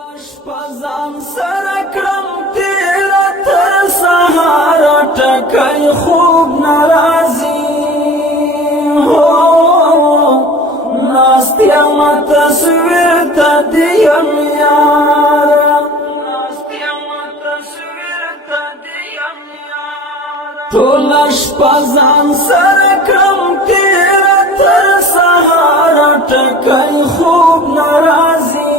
شپزان سره کړم تیره تر سهاره ټکی خوب ناراضي ناست یم تصویر ته دیم یاره ټوله شپه ځان سره کړم تیره تر سهاره ټکی خوب ناراضي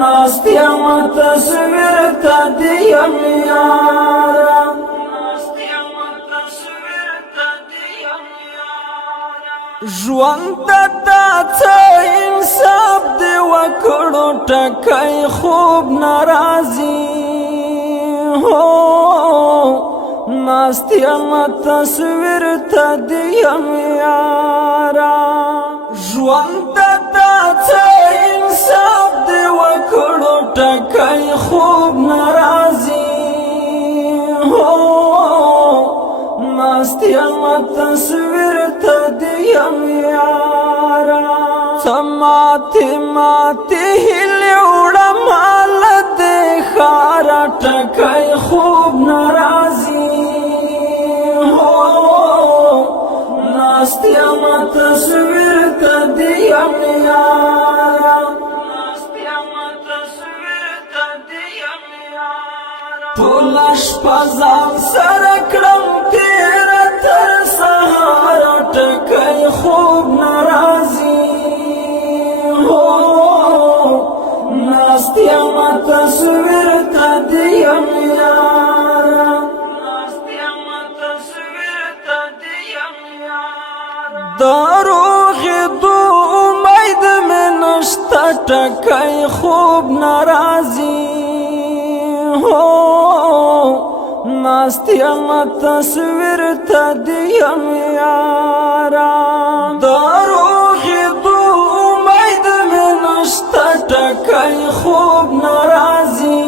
ناست یم تصویر ته دیم یاره ژوند ته څه انصاف دې وکړو ټکی خوب ناراضي ناست یم تصویر ته دیم یاره ژوند ته څه انصاف دې وکړو ټکی خوب ناراضي ناست یم تصویر ته دیم یاره څه ماتې ماتې هیلې وړم له دې ښاره ټکی خوب ناراضي ناست یم تصویر ته دیم یاره ټوله شپه ځان سره کړم تیره تر سهاره ټکی خوب ناراضي ناست یم تصویر ته دیم یاره د روغېدو امید مې نشته ټکی خوب ناراضي ناست یم تصویر ته دیم یاره د روغېدو امید مې نشته ټکی خوب ناراضي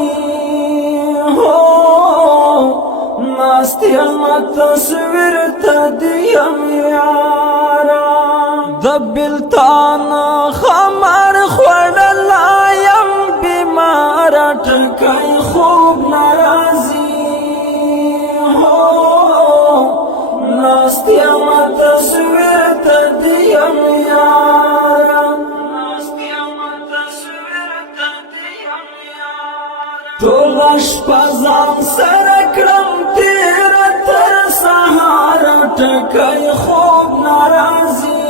ناست یم تصویر ته دیم یاره د بېلتان خمر خوړلی یم بیماره ټکی خوب ناراضي ناست یم تصویر ته دیم یاره ټوله شپه ځان سره کړم تیره تر سهاره ټکی خوب ناراضي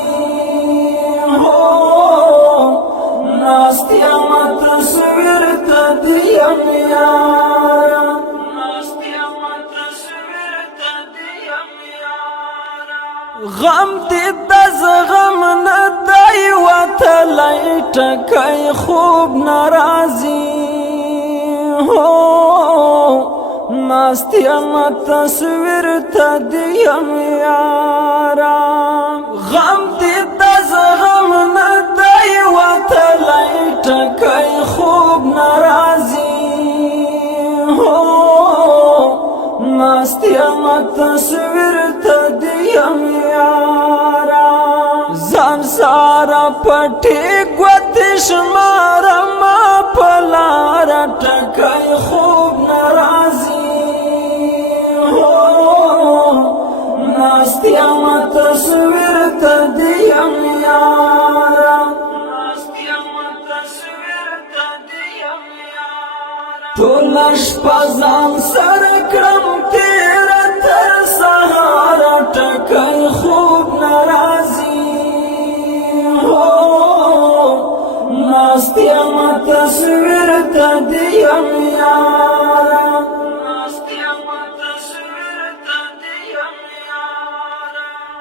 ناست یم تصویر ته دیم یاره غم دې د زغم نه دی وتلی ټکی خوب ناراضي ناست یم تصویر ته دیم یاره غم دې د زغم نه دی وتلی ټکی خوب ناراضي ناست یم تصویر ته دیم یاره ځان ساره پټې ګوتې شمارم په لاره ټکی خوب ناراضي ناست یم تصویر ته دیم یاره ټوله شپه ځان سره کړم تیره تر سهاره ټکی خوب ناراضي ناست یم تصویر ته دیم یاره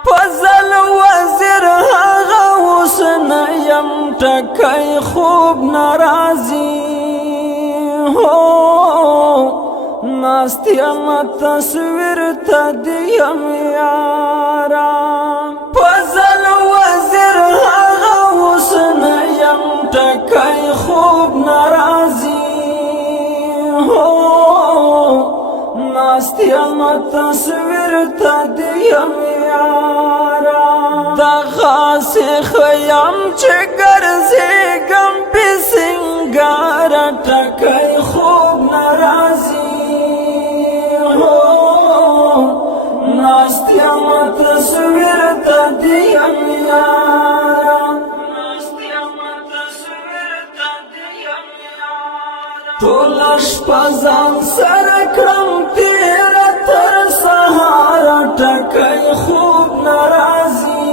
په ځل وزیر هغه اوس نه یم ټکی خوب ناراضي ناست یم تصویر ته دیم یاره په ځل وزیر هغه اوس نه یم ټکی خوب ناراضي ناست یم تصویر ته دیم یاره دغسې ښه یم چې ګرځې ټول شپه ځان سره کړم تیره تر سهاره ټکی خوب نه راځي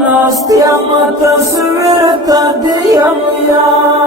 ناست یم تصویر ته د یم یاره